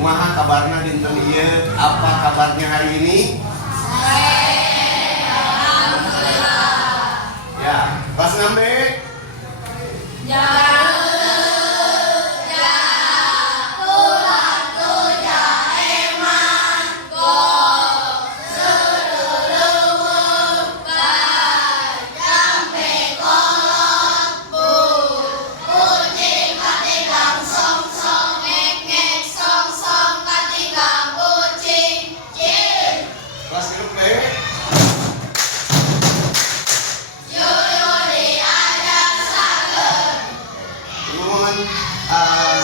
kumaha kabarna dinten ieu? Apa kabarnya hari ini? Ya, kelas 6B.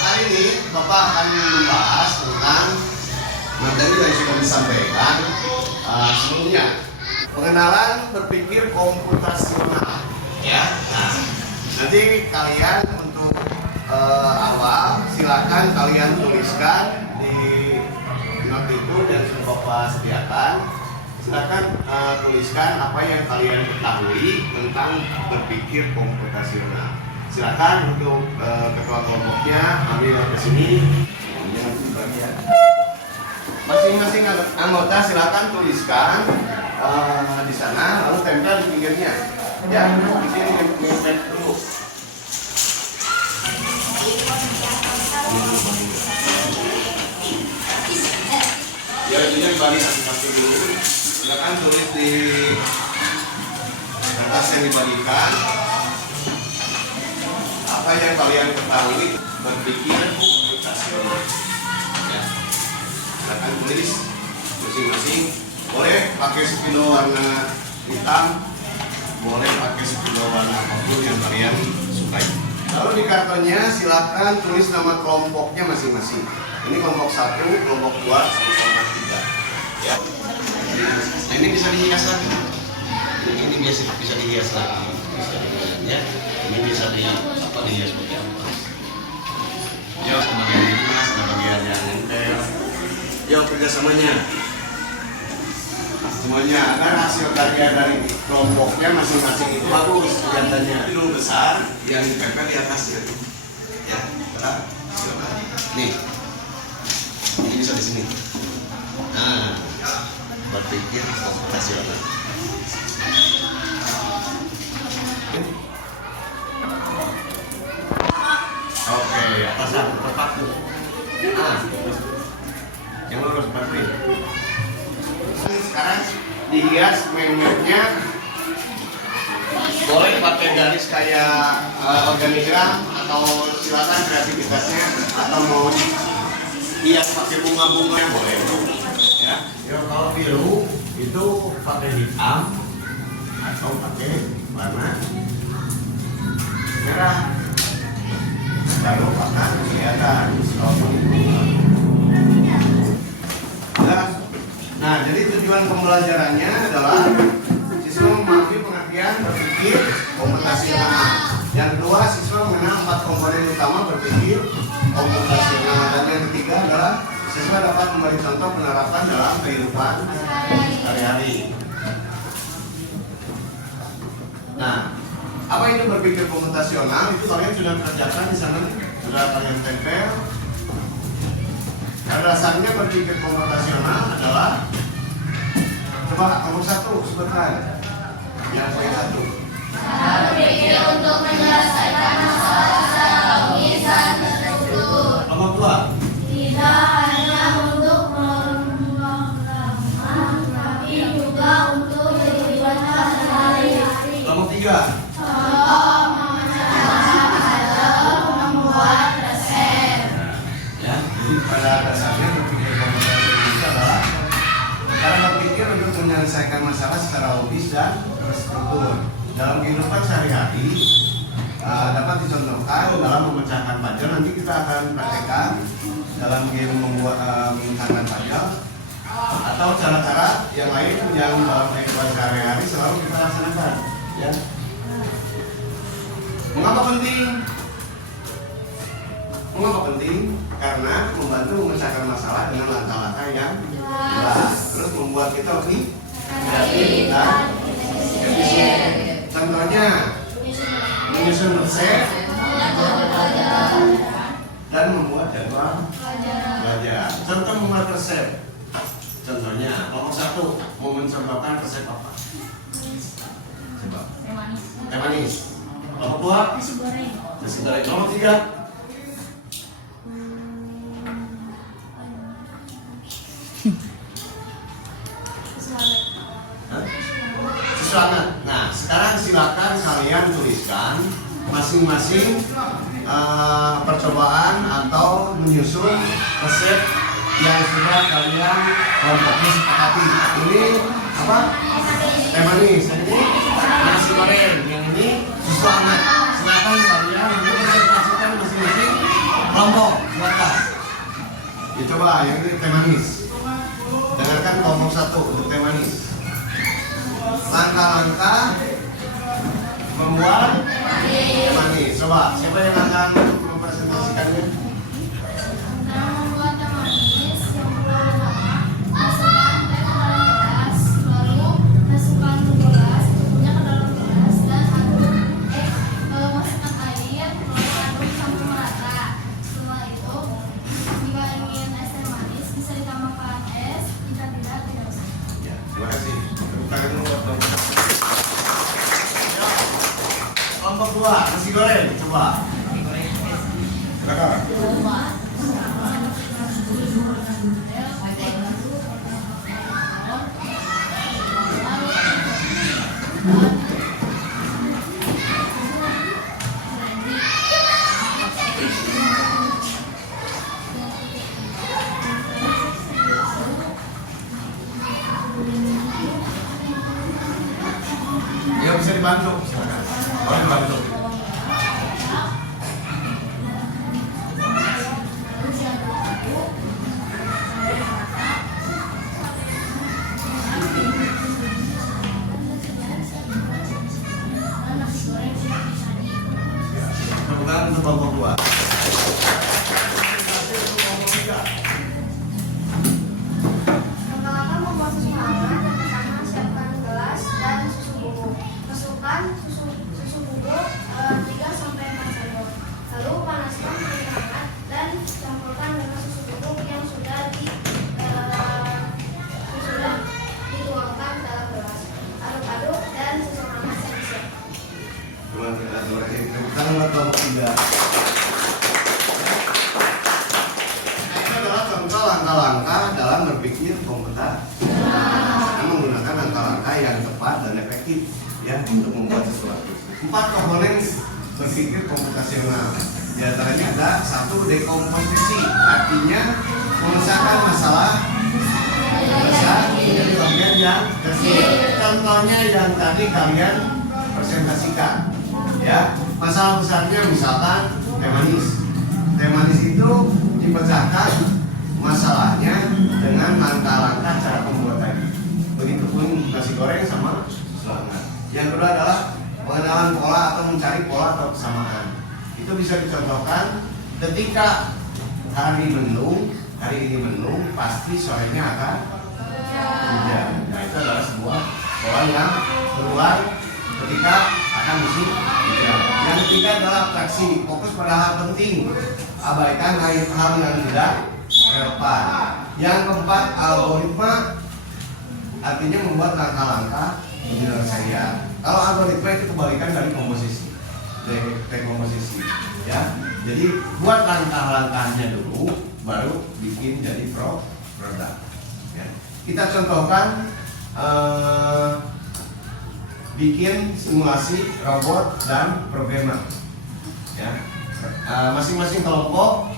Hari ini Bapak akan membahas tentang materi yang sudah disampaikan sebelumnya, pengenalan berpikir komputasional. Ya, nah, nanti kalian untuk awal silakan kalian tuliskan di note itu dan sudah Bapak sediakan. Silakan tuliskan apa yang kalian ketahui tentang berpikir komputasional. Silakan untuk ketua kelompoknya ambil ke sini. Masing-masing anggota silakan tuliskan di sana, lalu tempel di pinggirnya. Ya, di sini tempel dulu. Ya, ini dibagi satu-satu dulu. Silakan tulis di kertas yang dibagikan. Apa yang kalian ketahui berpikir komputasional. Ya, silakan tulis masing-masing. Boleh pakai spidol warna hitam, boleh pakai spidol warna apapun yang kalian sukai. Lalu di kartonnya silakan tulis nama kelompoknya masing-masing. Ini kelompok 1, kelompok 2, sama kelompok 3. Ya. Nah, ini bisa dihias lagi. Ini bisa dihias lagi. Ya. Ini bisa dihias seperti apa? Yo, sama bagian ini mas, sama bagian yang nempel. Yo, kerjasamanya. Semuanya agar hasil karya dari kelompoknya masing-masing itu bagus kelihatannya. Dulu besar, yang ditempel di atasnya. Ya, silakan. Nih, ini bisa di sini. Nah, berpikir komputasional. Oke, atasan tepat tuh. Yang lurus berarti. Sekarang dihias magnet-nya. Boleh pakai garis kayak organigram atau silakan kreativitasnya, atau mau hias pakai bunga-bunga boleh. Ya, kalau biru itu pakai hitam atau pakai warna merah. Lalu akan kelihatan. Nah, jadi tujuan pembelajarannya adalah siswa memahami pengertian berpikir komputasional. Yang kedua, siswa mengenal 4 komponen utama berpikir komputasional. Dan yang ketiga adalah siswa dapat memberi contoh penerapan dalam kehidupan sehari-hari. Nah, apa itu berpikir komputasional? Itu kalian sudah kerjakan di sana, sudah kalian tempel. Dan dasarnya berpikir komputasional adalah, coba nomor 1 sebutkan. Yang poin 1. Berpikir untuk menyelesaikan masalah secara logis dan terstruktur. Nomor 2. Tidak hanya untuk pengalaman, tapi juga untuk kehidupan sehari-hari. Nomor 3. Contoh memecahkan puzzle, membuat resep. Ya, jadi pada dasarnya berpikir komputasional itu adalah cara berpikir untuk menyelesaikan masalah secara logis dan terstruktur. Dalam kehidupan sehari-hari dapat dicontohkan dalam memecahkan puzzle. Nanti kita akan praktekkan dalam game memecahkan puzzle atau cara-cara yang lain yang dalam kehidupan sehari-hari selalu kita laksanakan. Ya. Mengapa penting? Mengapa penting? Karena membantu memecahkan masalah dengan langkah-langkah yang jelas, terus membuat kita lebih kreatif dan efisien. Contohnya menyusun resep dan dan membuat jadwal Pelajaran. belajar. Contoh membuat resep. Contohnya, kelompok 1 mau mencontohkan resep apa? Coba. Teh manis. Teh manis. Kelompok 2 Nasi goreng. nasi goreng. Kelompok 3 Hah? Susu hangat. Nah, sekarang silakan kalian tuliskan masing-masing percobaan atau menyusun resep yang sudah kalian kelompoknya sepakati. Ini apa? Teh manis. Yang ini nasi goreng. Yang ini susu hangat. Silakan kalian untuk presentasikan masing-masing kelompok. Silakan. Ya, coba yang ini teh manis. Dengarkan kelompok 1 untuk teh manis. Langkah-langkah membuat teh manis. Coba, siapa yang akan mempresentasikannya? Cara membuat teh manis yang pertama, masukkan teh ke dalam gelas, lalu masukkan ke gelas, tubuhnya ke dalam gelas dan masukkan air, lalu aduk sampai merata. Setelah itu, jika ingin es teh manis bisa ditambahkan es, jika tidak usah. Ya, terima kasih. Tepuk tangan dulu buat kelompok 1. Kelompok 2, nasi goreng. Coba. Silakan. Ya, bisa dibantu. Silakan. Boleh dibantu. Tepuk tangan untuk kelompok 2. Langkah-langkah membuat susu hangat, yang pertama siapkan gelas dan susu bubuk. Masukkan susu bubuk 3 sampai 4 sendok. Lalu panaskan air hangat dan campurkan dengan susu bubuk yang sudah dituangkan dalam gelas. Aduk-aduk dan susu hangat siap-siap. Terima kasih. Tepuk tangan buat kelompok 3. Itu adalah contoh langkah-langkah dalam berpikir komputasi. Kita menggunakan langkah-langkah yang tepat dan efektif ya untuk membuat sesuatu. 4 komponen berpikir komputasional. Di antaranya ada 1 dekomposisi, artinya memisahkan masalah besar menjadi bagian yang kecil. Contohnya yang tadi kalian presentasikan. Ya, masalah besarnya misalkan teh manis. Teh manis itu dipecahkan masalahnya dengan langkah-langkah cara pembuatannya. Begitupun nasi goreng sama selangkah. Yang kedua adalah pengenalan pola atau mencari pola atau kesamaan. Itu bisa dicontohkan ketika hari ini mendung, pasti sorenya akan hujan. Nah, itu adalah sebuah pola yang berulang ketika akan musim hujan. Yang ketiga adalah atraksi, fokus pada hal penting, abaikan hal yang tidak relevan. Yang keempat, algoritma, artinya membuat langkah-langkah penyelesaian. Kalau algoritma itu kebalikan dari komposisi, dekomposisi, ya. Jadi buat langkah-langkahnya dulu, baru bikin jadi produk. Ya. Kita contohkan bikin simulasi robot dan programmer. Ya. Masing-masing kelompok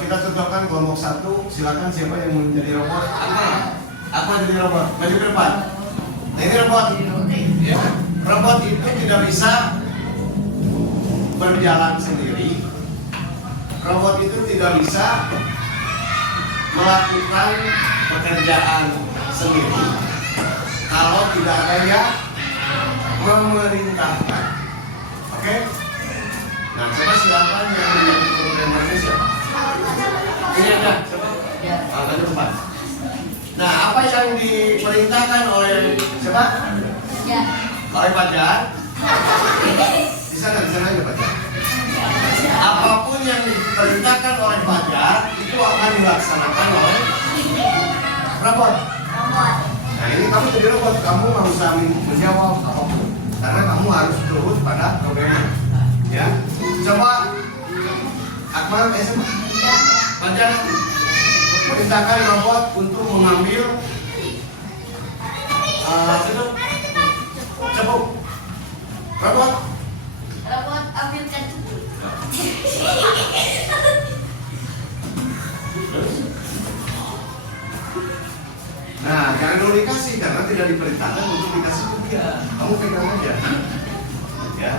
kita contohkan kelompok 1, silakan siapa yang mau menjadi robot? Apa jadi robot? Maju ke depan. Nah, ini robot. Ya. Robot itu tidak bisa berjalan sendiri. Robot itu tidak bisa melakukan pekerjaan sendiri kalau tidak ada yang memerintahkan. Oke? Nah, coba silakan yang menjadi programmernya siapa? Ini ada, coba. Ada depan. Nah, apa yang diperintahkan oleh siapa? Ya. Oleh Fajar. Di sana aja Fajar. Apapun yang diperintahkan dilaksanakan oleh robot. Nah ini kamu jadi robot, kamu nggak usah menjawab apapun, karena kamu harus turut pada programnya. Ya, coba Akmal, baca perintahkan robot untuk mengambil cepuk. Robot ambilkan cepuk. Nah, jangan dulu dikasih karena tidak diperintahkan untuk dikasih ke dia. Kamu pegang aja. Ya.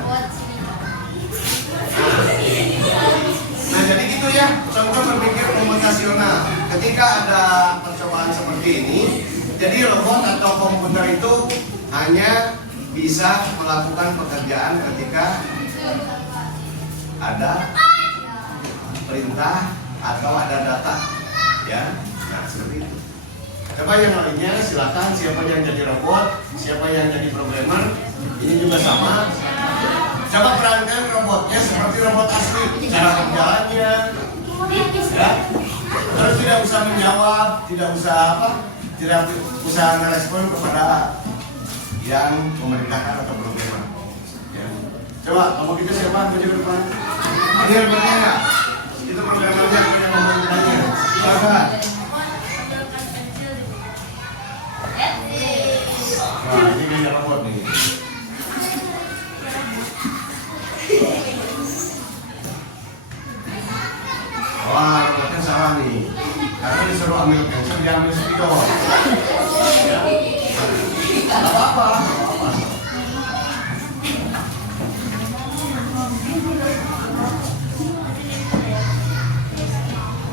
Nah, jadi gitu ya. Coba berpikir komputasional. Ketika ada percobaan seperti ini, jadi robot atau komputer itu hanya bisa melakukan pekerjaan ketika ada perintah atau ada data. Ya. Nah, seperti itu. Coba yang lainnya silakan, siapa yang jadi robot, siapa yang jadi programmer, ini juga sama. Coba perankan robotnya seperti robot asli, cara kerjaannya, ya. Terus tidak usah menjawab, tidak usah merespon kepada yang memerintahkan atau programmer. Ya. Coba kamu kita siapa maju ke depan? Ini robotnya ya? Itu programmernya yang memerintahnya. Silakan. Nah, ini dia robot nih. Wah, robotnya salah nih. Karena disuruh ambil pensil, dia ambil spidol. Ya. Gak apa-apa.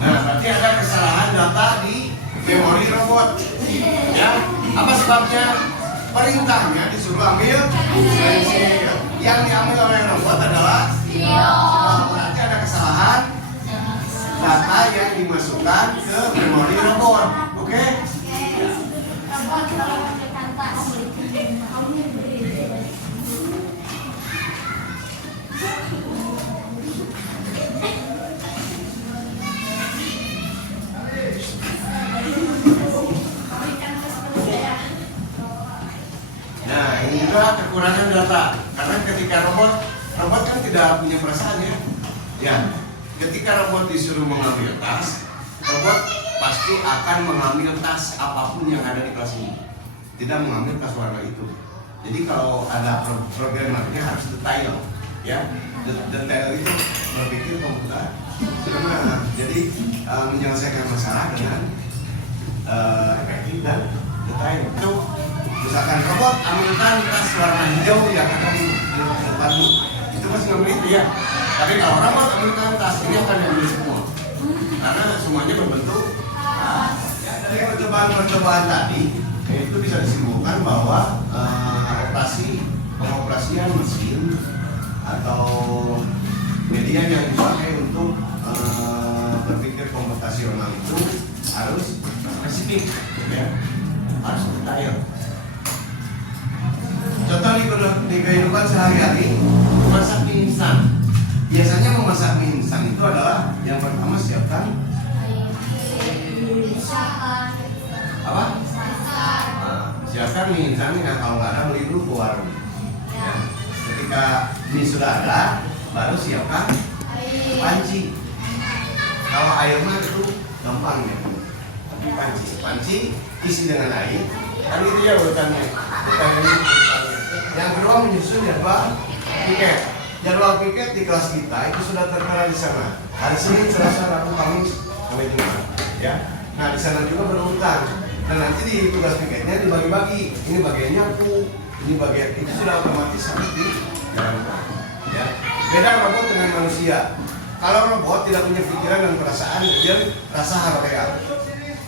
Nah, berarti ada kesalahan data di memori robot. Ya, apa sebabnya? Perintahnya disuruh ambil pensil. Yang diambil oleh robot adalah berarti ada kesalahan data yang dimasukkan ke memori robot. Oke? Nah, ini juga kekurangan data. Karena ketika robot kan tidak punya perasaan ya. Ya, ketika robot disuruh mengambil tas, robot pasti akan mengambil tas apapun yang ada di kelas ini. Tidak mengambil tas warna itu. Jadi kalau ada programmernya harus detail, ya. Detail itu berpikir komputer. Karena jadi menyelesaikan masalah dengan efektif dan detail. Itu misalkan robot ambilkan tas warna hijau yang ada di depanmu, itu masih ngambil itu ya. Tapi kalau robot ambilkan tas ini akan diambil semua, karena semuanya berbentuk. Dari percobaan tadi itu bisa disimpulkan bahwa pengoperasian mesin atau media yang dipakai untuk berpikir komputasional itu harus spesifik, ya, harus detail. Contoh di kehidupan sehari-hari, memasak mie instan. Biasanya memasak mie instan itu adalah yang pertama siapkan apa? Siapkan mie instan. Nah, kalau nggak ada beli dulu ke warung. Ya. Ketika mie sudah ada, baru siapkan panci. Kalau air mah itu gampang ya. Panci isi dengan air. Kan itu ya urutannya. Bukan ini. Yang kedua menyusun piket. Jadwal piket di kelas kita itu sudah tertera di sana. Hari Senin, Selasa, Rabu, Kamis, sampai Jumat. Ya. Nah di sana juga berurutan. Dan nanti di tugas piketnya dibagi-bagi. Ini bagiannya aku, ini bagian itu sudah otomatis seperti jalankan. Ya. Beda robot dengan manusia. Kalau robot tidak punya pikiran dan perasaan, dia rasa hal real.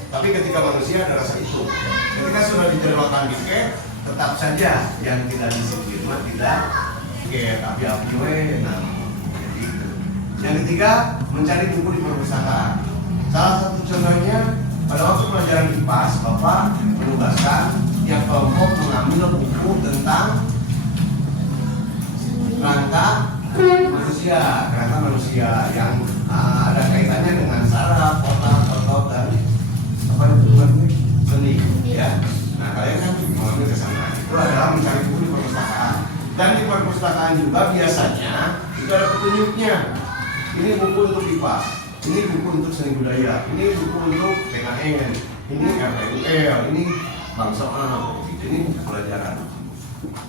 Tapi ketika manusia ada rasa itu. Ketika sudah dijadwalkan piket, tetap saja yang tidak disiplin mah tidak kayak api-api nah gitu. Yang ketiga, mencari buku di perpustakaan. Salah satu contohnya pada waktu pelajaran IPAS, Bapak menugaskan tiap kelompok mengambil buku tentang kerangka manusia yang ada kaitannya dengan saraf, otak, ini buku untuk seni budaya, ini buku untuk PKN, ini RPUL, ini bangsa A, ini buku pelajaran.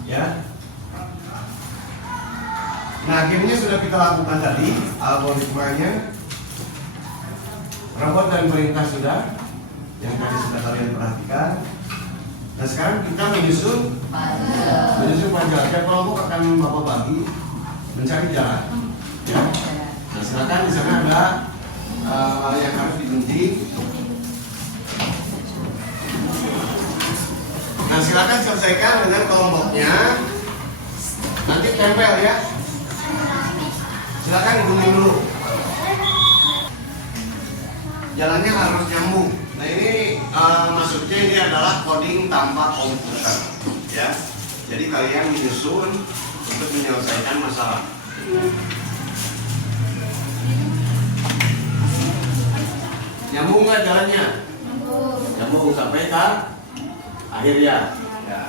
Ya. Nah, akhirnya sudah kita lakukan tadi algoritmanya. Robot dan perintah sudah, yang tadi sudah kalian perhatikan. Nah, sekarang kita menyusun puzzle. Tiap kelompok akan Bapak bagi mencari jalan. Ya. Nah, silakan di sana ada yang harus digunting. Nah, silakan selesaikan dengan kelompoknya. Nanti tempel ya. Silakan gunting dulu. Jalannya harus nyambung. Nah, ini maksudnya ini adalah coding tanpa komputer, ya. Jadi kalian menyusun untuk menyelesaikan masalah. Nyambung nggak jalannya? Nyambung sampai ke akhirnya. Ya.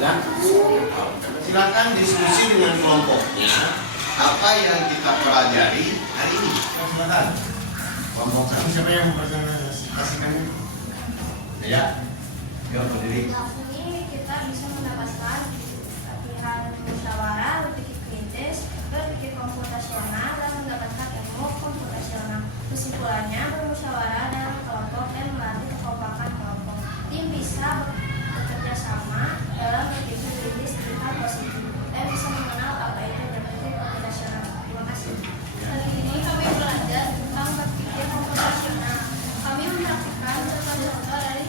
Ya. Silakan diskusi dengan kelompoknya. Apa yang kita pelajari hari ini? Silakan. Kelompok satu siapa yang mempresentasikannya? Ya. Ya, berdiri. Ini kita bisa mendapatkan latihan musyawarah, berpikir kritis, berpikir komputasional, dan mendapatkan ilmu komputasional. Kesimpulannya, bermusyawarah dalam kelompok dan melatih kekompakan kelompok. Tim bisa bekerja sama dalam berpikir kritis di hal positif dan bisa mengenal apa itu berpikir komputasional. Terima kasih. Hari ini kami belajar tentang berpikir komputasional. Kami mempraktikkan contoh-contoh dari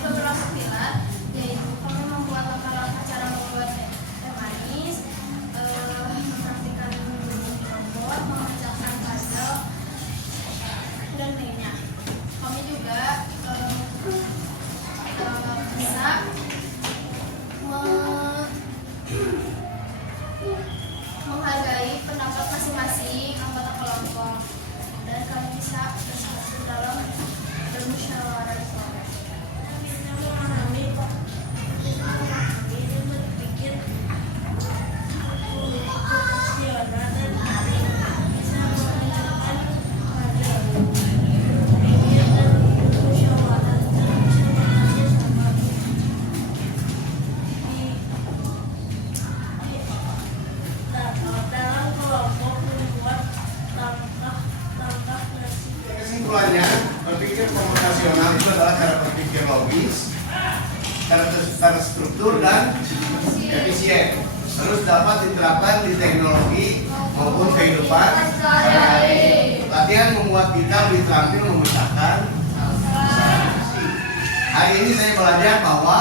beberapa pilar, yaitu kami membuat langkah-langkah cara membuat teh manis, mempraktikkan robot, mengerjakan puzzle, dan lainnya. Kami juga bisa menghargai pendapat masing-masing anggota kelompok, dan kami bisa bersatu dalam bermusyawarah. Berpikir komputasional dan bisa menunjukkan dalam kelompok membuat langkah-langkah. Kesimpulannya, berpikir komputasional itu adalah cara berpikir logis, terstruktur dan efisien. Terus dapat diterapkan di teknologi maupun kehidupan sehari-hari. Latihan membuat kita lebih terampil memecahkan masalah. Hari ini saya belajar bahwa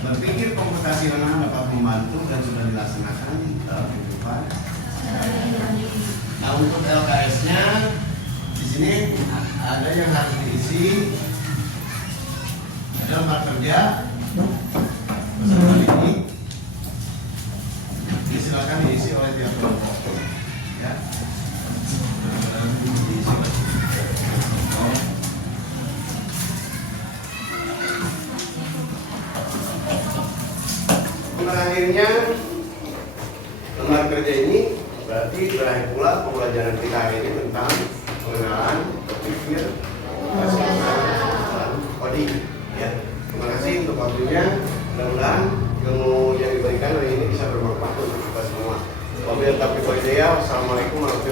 berpikir komputasional dapat membantu dan sudah dilaksanakan di dalam kehidupan. Nah, untuk LKS-nya di sini ada yang harus diisi. Ada lembar kerja beserta ini. Silakan diisi oleh tiap kelompok. Ya. Diisi. Akhirnya lembar kerja ini berarti berakhir pula pembelajaran kita hari ini tentang pengenalan berpikir dan coding. Ya, terima kasih untuk waktunya. Mudah-mudahan ilmu yang diberikan hari ini bisa bermanfaat untuk kita semua. Wabillahi taufiq wal hidayah. Wassalamualaikum warahmatullahi wabarakatuh.